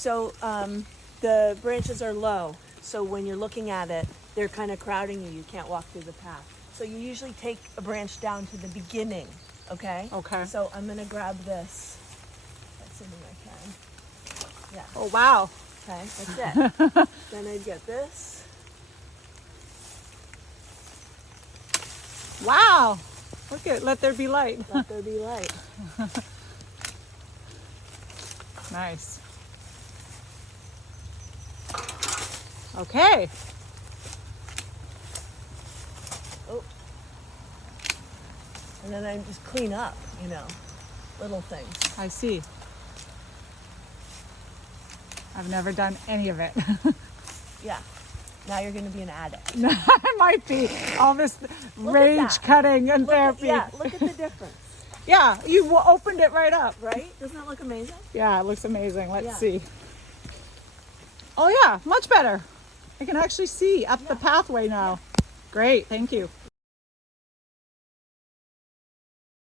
So the branches are low. So when you're looking at it, they're kind of crowding you. You can't walk through the path. So you usually take a branch down to the beginning, okay? Okay. So I'm gonna grab this, assuming I can. Yeah, Oh, wow. okay, that's it. Then I'd get this. Wow. Look at, let there be light. Let there be light. Nice. Okay. Oh. And then I just clean up, you know, little things. I see. I've never done any of it. Yeah. Now you're gonna be an addict. I might be. All this rage that. cutting and therapy. Yeah, look at the difference, Yeah, you opened it right up. right? Doesn't that look amazing? Yeah, it looks amazing. Let's Yeah. see. Oh yeah, much better. I can actually see up the pathway now. Great, thank you.